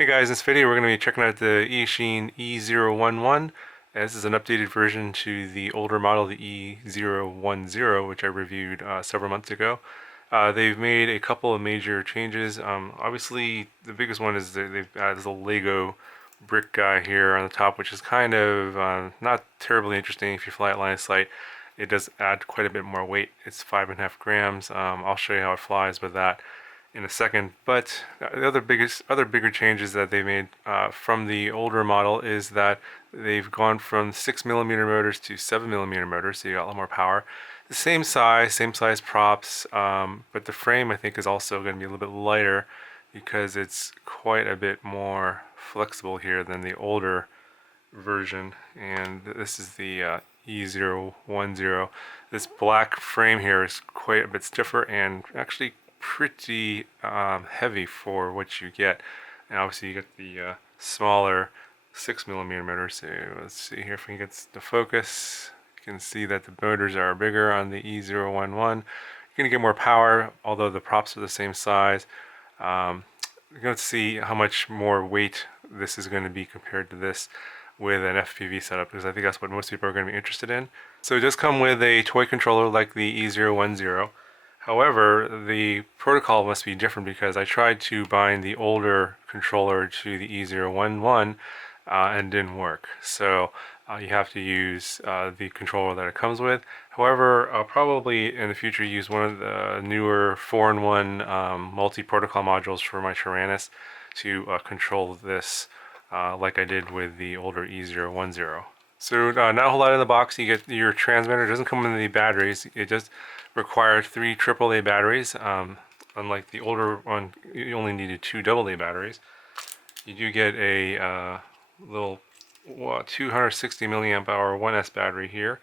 Hey guys, in this video we're going to be checking out the Eachine E011. This is an updated version to the older model, the E010, which I reviewed several months ago. They've made a couple of major changes. Obviously, the biggest one is that they've added this little Lego brick guy here on the top, which is kind of not terribly interesting if you fly at line of sight. It does add quite a bit more weight. It's 5.5 grams. I'll show you how it flies with that in a second. But the other bigger changes that they made from the older model is that they've gone from 6mm motors to 7mm motors, so you got a lot more power. The same size props, but the frame I think is also going to be a little bit lighter because it's quite a bit more flexible here than the older version. And this is the E010. This black frame here is quite a bit stiffer and actually pretty heavy for what you get. And obviously you get the smaller 6mm motors. So let's see here if we can get the focus. You can see that the motors are bigger on the E011. You're going to get more power, although the props are the same size. You're going to see how much more weight this is going to be compared to this with an FPV setup, because I think that's what most people are going to be interested in. So it does come with a toy controller like the E010. However, the protocol must be different because I tried to bind the older controller to the E011 and didn't work. So you have to use the controller that it comes with. However, I'll probably in the future use one of the newer 4-in-1 multi-protocol modules for my Tyrannus to control this like I did with the older E010. So not a whole lot in the box. You get your transmitter. It doesn't come with any batteries. It just requires 3 AAA batteries. Unlike the older one, you only needed 2 AA batteries. You do get a little 260 milliamp hour 1S battery here,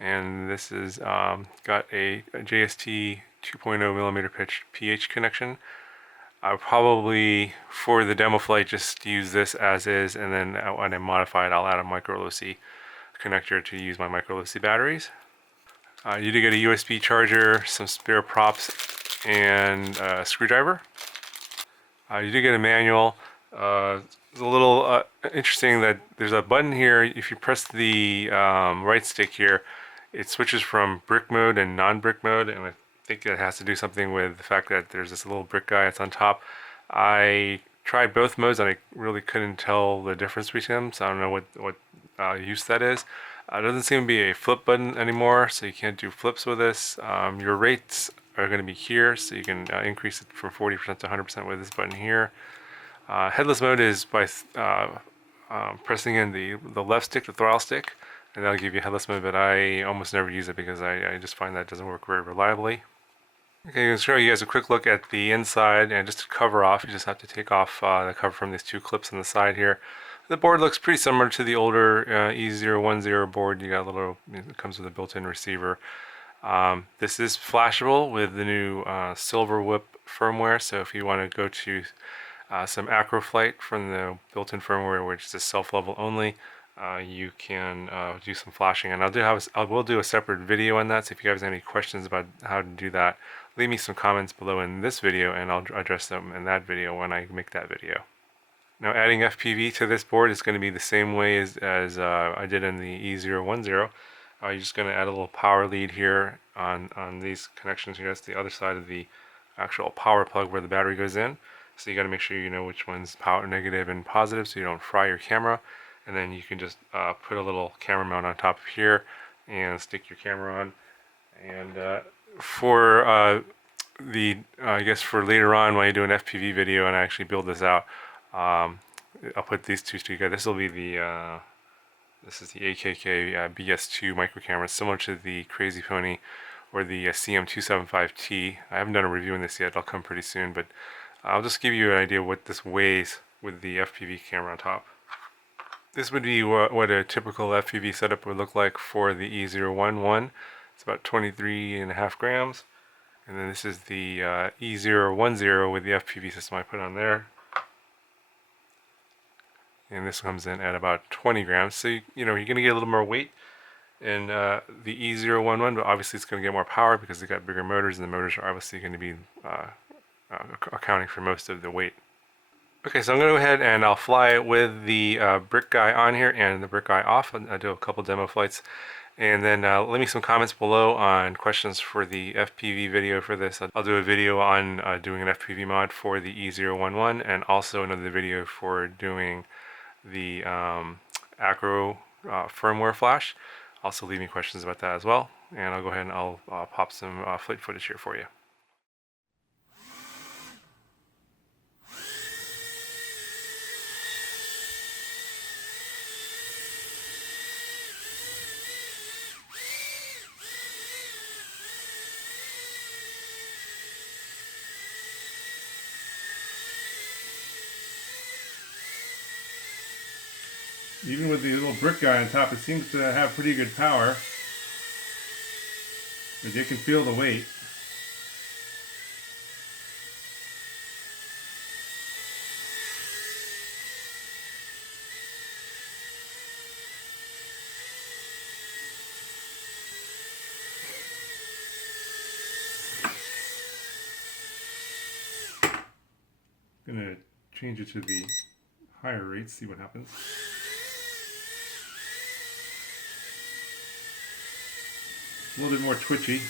and this is got a JST 2.0 millimeter pitch pH connection. I'll probably, for the demo flight, just use this as is, and then when I modify it, I'll add a micro LC connector to use my micro LC batteries. You do get a USB charger, some spare props, and a screwdriver. You do get a manual. It's a little interesting that there's a button here. If you press the right stick here, it switches from brick mode and non-brick mode, and I think it has to do something with the fact that there's this little brick guy that's on top. I tried both modes and I really couldn't tell the difference between them, so I don't know what use that is. It doesn't seem to be a flip button anymore, so you can't do flips with this. Your rates are going to be here, so you can increase it from 40% to 100% with this button here. Headless mode is by pressing in the left stick, the throttle stick, and that'll give you headless mode, but I almost never use it because I just find that it doesn't work very reliably. Okay, I'm going to show you guys a quick look at the inside, and just to cover off, you just have to take off the cover from these 2 clips on the side here. The board looks pretty similar to the older E010 board. You got a little, it comes with a built-in receiver. This is flashable with the new Silver Whip firmware, so if you want to go to some acro flight from the built-in firmware, which is self-level only, you can do some flashing. And I will do a separate video on that, so if you guys have any questions about how to do that, leave me some comments below in this video and I'll address them in that video when I make that video. Now, adding FPV to this board is going to be the same way as I did in the E010. You're just going to add a little power lead here on these connections here. That's the other side of the actual power plug where the battery goes in. So you got to make sure you know which one's power negative and positive so you don't fry your camera. And then you can just put a little camera mount on top of here and stick your camera on. And for I guess for later on when I do an FPV video and I actually build this out, I'll put these 2 together. This will be the this is the AKK BS2 micro camera, similar to the Crazy Pony or the CM275T. I haven't done a review on this yet. It'll come pretty soon, but I'll just give you an idea what this weighs with the FPV camera on top. This would be what a typical FPV setup would look like for the E011. It's about 23.5 grams. And then this is the E010 with the FPV system I put on there. And this comes in at about 20 grams. So, you're going to get a little more weight in the E011, but obviously it's going to get more power because they've got bigger motors, and the motors are obviously going to be accounting for most of the weight. Okay, so I'm going to go ahead and I'll fly it with the brick guy on here and the brick guy off. I'll do a couple demo flights. And then leave me some comments below on questions for the FPV video for this. I'll do a video on doing an FPV mod for the E011 and also another video for doing the Acro firmware flash. Also leave me questions about that as well. And I'll go ahead and I'll pop some flight footage here for you. Even with the little brick guy on top, it seems to have pretty good power. But you can feel the weight. I'm gonna change it to the higher rates, see what happens. A little bit more twitchy.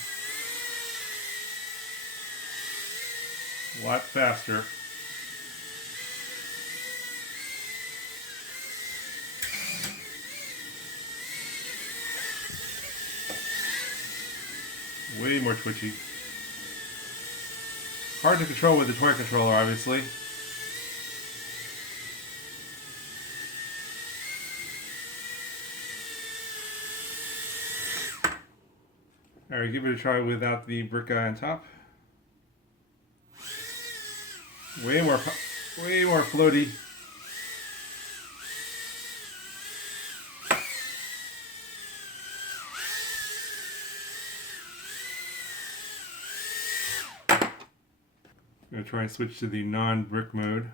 A lot faster. Way more twitchy. Hard to control with the toy controller, obviously. Alright, give it a try without the brick guy on top. Way more floaty. I'm going to try and switch to the non-brick mode.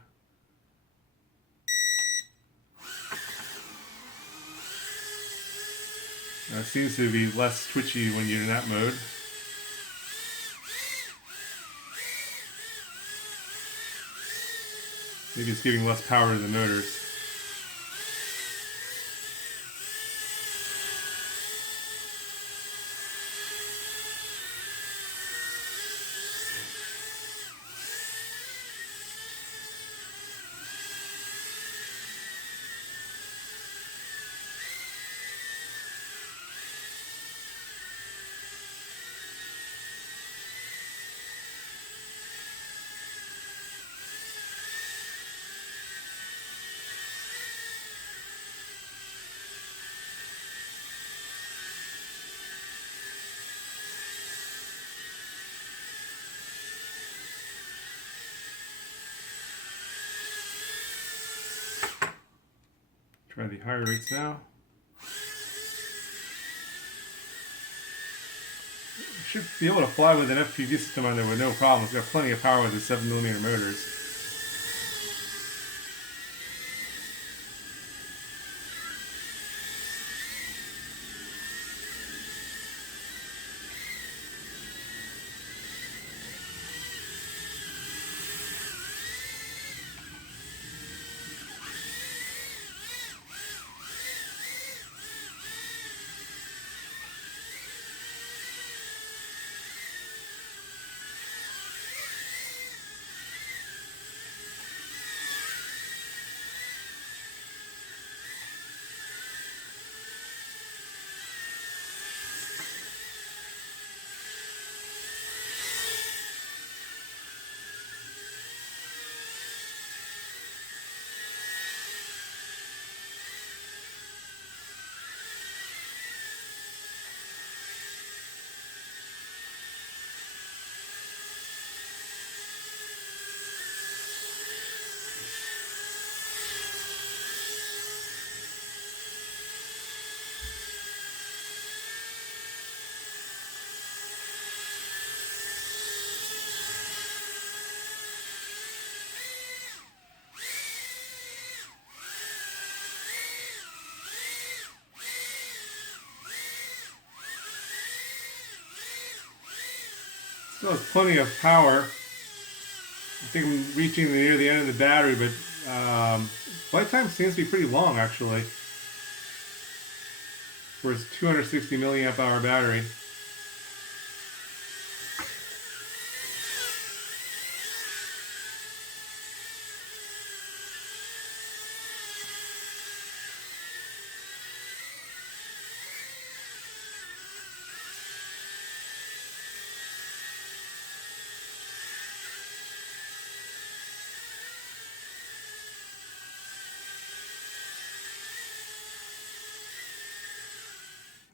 It seems to be less twitchy when you're in that mode. Maybe it's giving less power to the motors. Try the higher rates now. Should be able to fly with an FPV system on there with no problems. It's got plenty of power with the 7mm motors. Still has plenty of power. think I'm reaching near the end of the battery, but flight time seems to be pretty long actually for its 260 milliamp hour battery.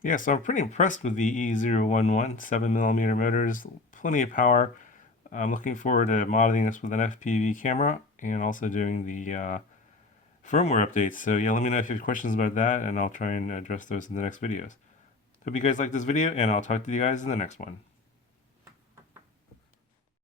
Yeah, so I'm pretty impressed with the E011 7mm motors, plenty of power. I'm looking forward to modeling this with an FPV camera and also doing the firmware updates. So yeah, let me know if you have questions about that, and I'll try and address those in the next videos. Hope you guys like this video, and I'll talk to you guys in the next one.